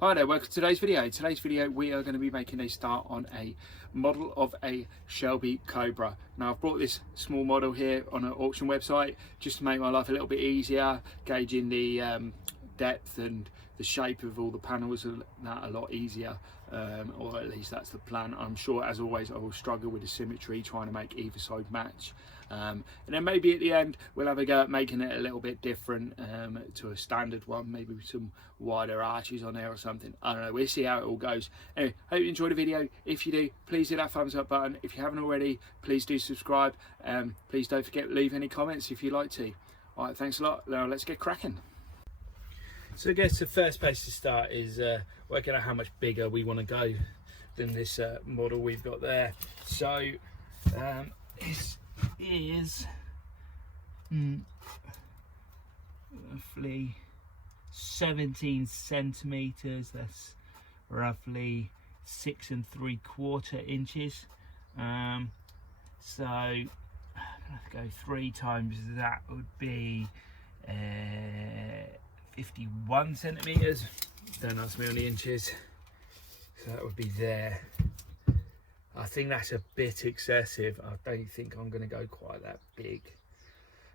Hi there, welcome to today's video. In today's video we are going to be making a start on a model of a Shelby Cobra. Now I've brought this small model here on an auction website just to make my life a little bit easier, gauging the depth and the shape of all the panels that a lot easier, or at least that's the plan. I'm sure as always I will struggle with the symmetry trying to make either side match. And then maybe at the end we'll have a go at making it a little bit different to a standard one, maybe with some wider arches on there or something. I don't know, we'll see how it all goes. Anyway, hope you enjoyed the video. If you do, please hit that thumbs up button. If you haven't already, please do subscribe. Please don't forget to leave any comments if you'd like to. Alright, thanks a lot. Now let's get cracking. So I guess the first place to start is working out how much bigger we want to go than this model we've got there. So this is roughly 17 centimeters. That's roughly 6 3/4 inches. So I'm gonna have to go 3 times that would be 51 centimeters. Don't ask me on the inches. So that would be there. I think that's a bit excessive. I don't think I'm going to go quite that big.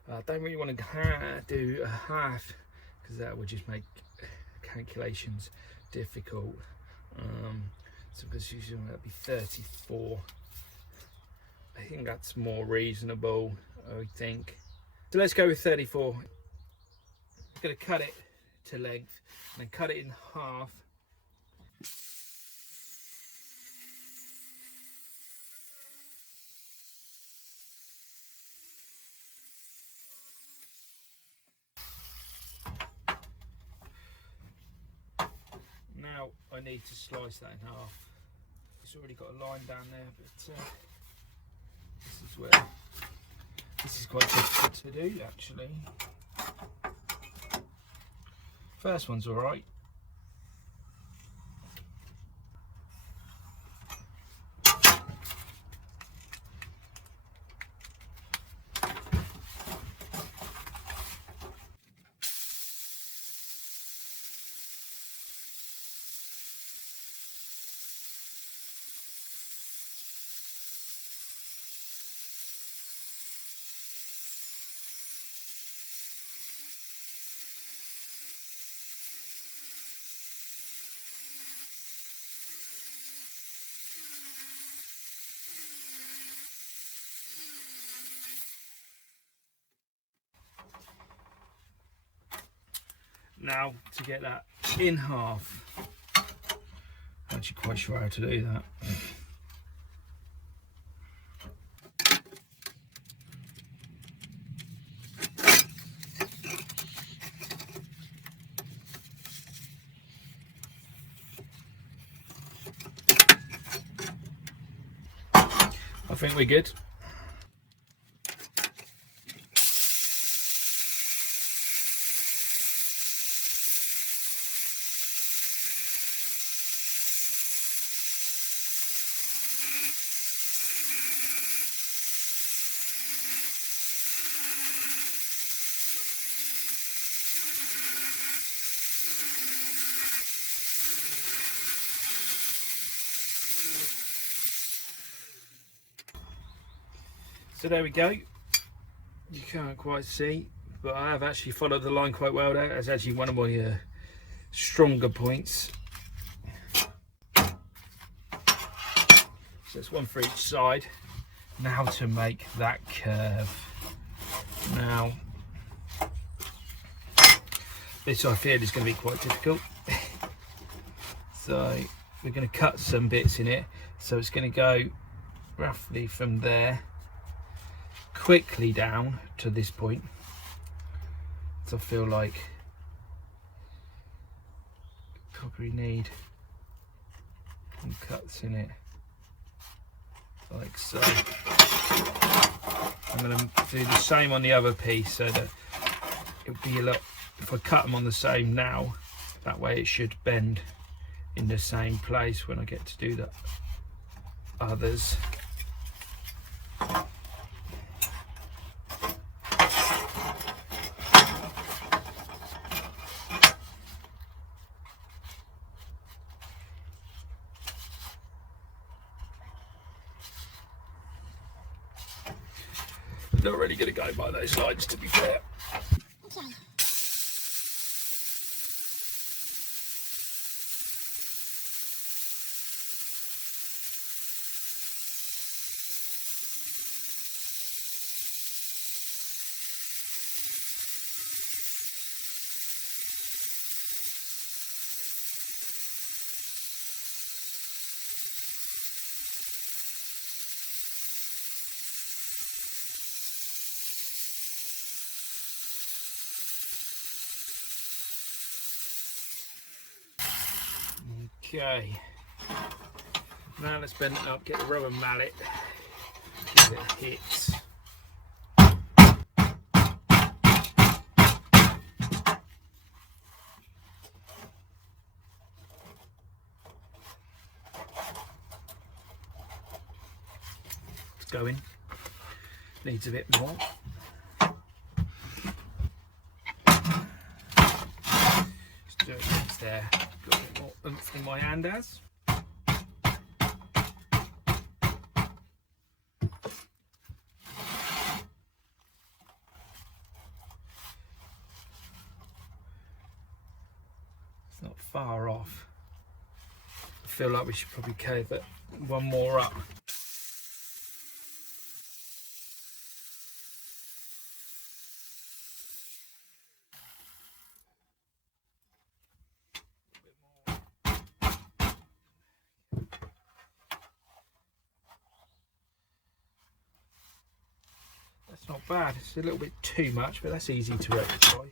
I don't really want to do a half because that would just make calculations difficult. So because usually that'd be 34. I think that's more reasonable, I would think. So let's go with 34. I'm going to cut it to length and then cut it in half. Now I need to slice that in half. It's already got a line down there, but this is quite difficult to do actually. First one's all right. Now to get that in half, I'm actually quite sure how to do that. I think we're good. So there we go. You can't quite see, but I have actually followed the line quite well there. That's actually one of my stronger points. So it's one for each side. Now to make that curve. Now, this I feel is going to be quite difficult. So we're going to cut some bits in it. So it's going to go roughly from there, quickly down to this point. So I feel like probably need some cuts in it, like so. I'm going to do the same on the other piece so that it'll be a lot, if I cut them on the same now, that way it should bend in the same place when I get to do the others. going to go by those lines, to be fair. Okay. Okay, now let's bend it up, get the rubber mallet, give it a hit. It's going, needs a bit more. Just do it against there. Got a bit more oomph than my hand has. It's not far off. I feel like we should probably cave it one more up. That's not bad. It's a little bit too much, but that's easy to rectify.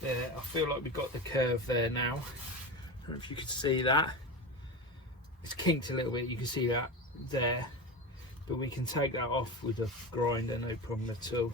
There, I feel like we've got the curve there now. I don't know if you can see that. It's kinked a little bit, you can see that there. But we can take that off with a grinder, no problem at all.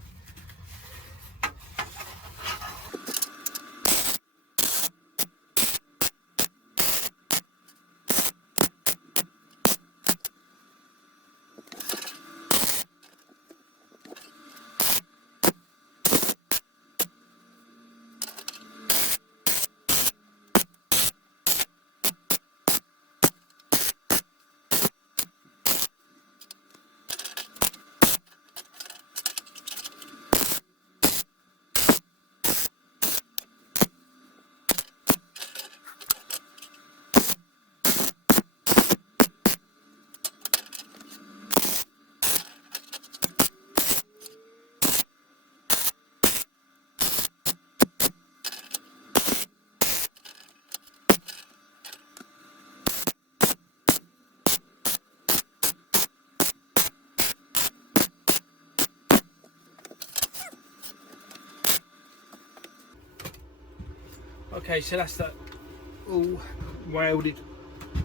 Okay, so that's that all welded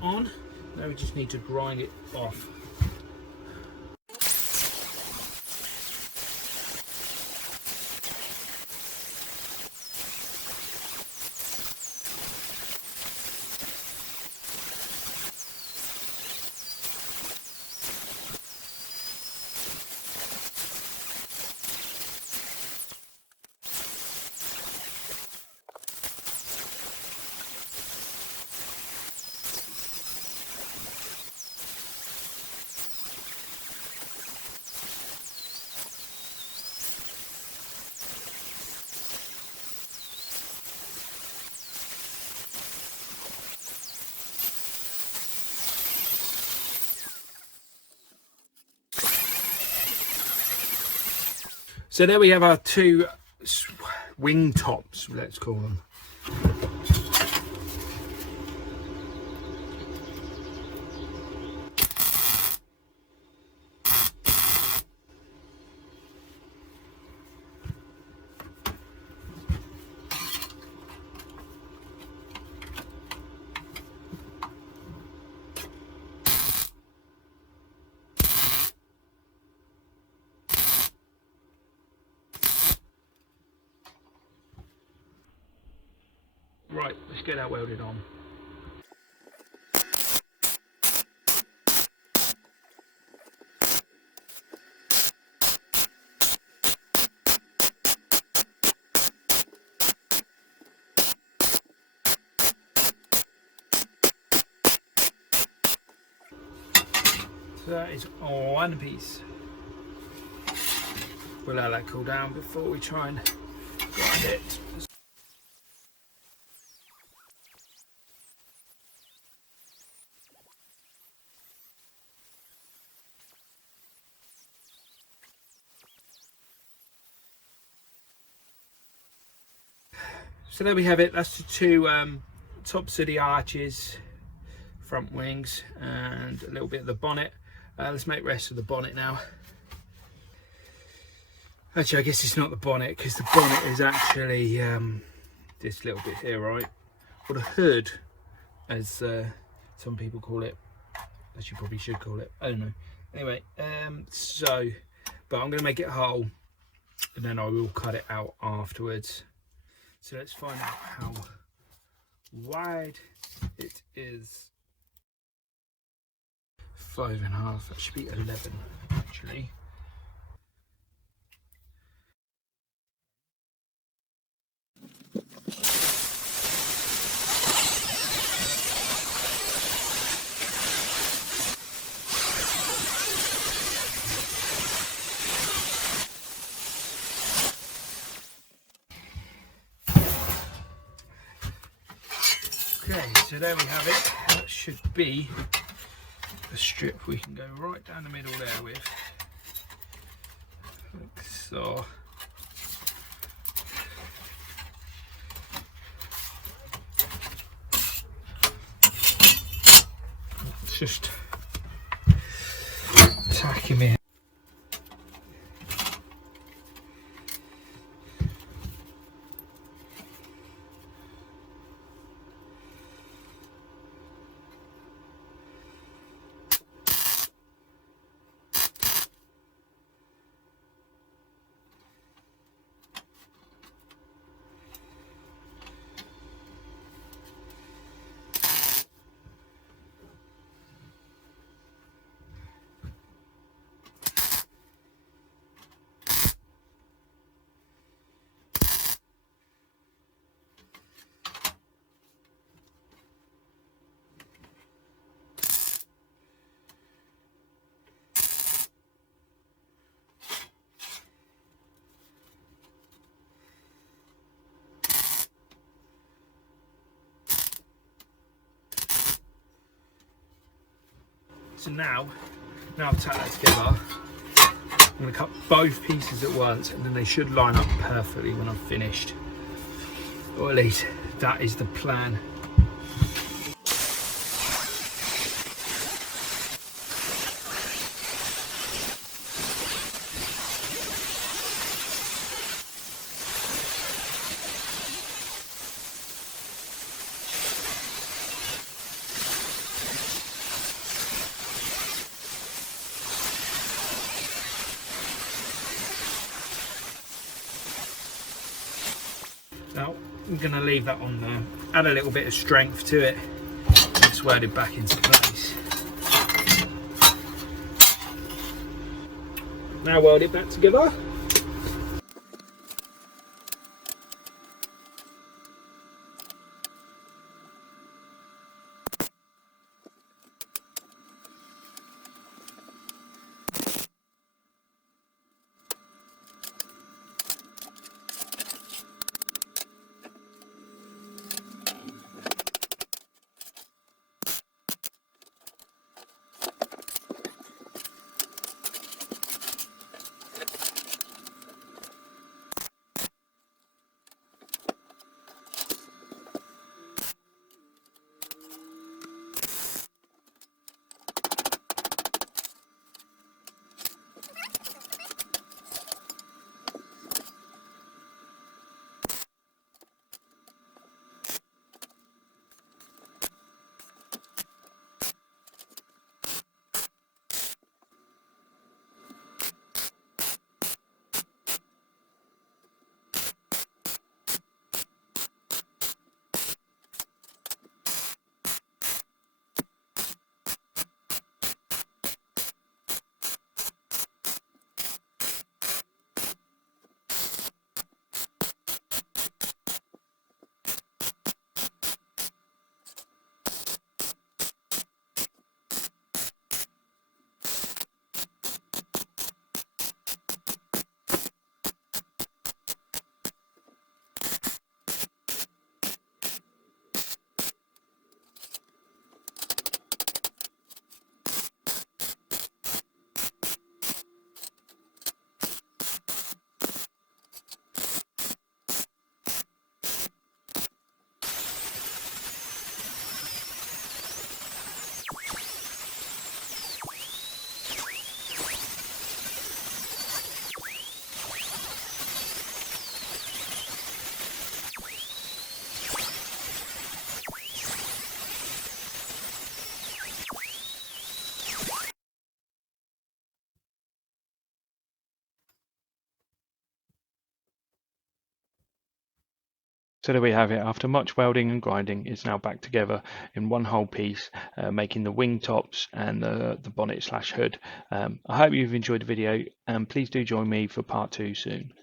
on. Now we just need to grind it off. So there we have our two wing tops, let's call them. get that welded on. So that is one piece. We'll let that cool down before we try and grind it. So there we have it. That's the two tops of the arches, front wings, and a little bit of the bonnet. Let's make the rest of the bonnet now. Actually, I guess it's not the bonnet, because the bonnet is actually this little bit here, right? Or the hood, as some people call it. As you probably should call it. I don't know. Anyway, but I'm going to make it whole, and then I will cut it out afterwards. So let's find out how wide it is. 5.5. That should be 11, actually. Okay, so there we have it. That should be a strip we can go right down the middle there with, like so. Let's just tack him in. So now I've tacked that together, I'm going to cut both pieces at once, and then they should line up perfectly when I've finished. Or at least that is the plan. Now I'm going to leave that on there, add a little bit of strength to it, and it's welded back into place. Now weld it back together. So there we have it. After much welding and grinding, it's now back together in one whole piece, making the wing tops and the bonnet/hood. I hope you've enjoyed the video, and please do join me for part 2 soon.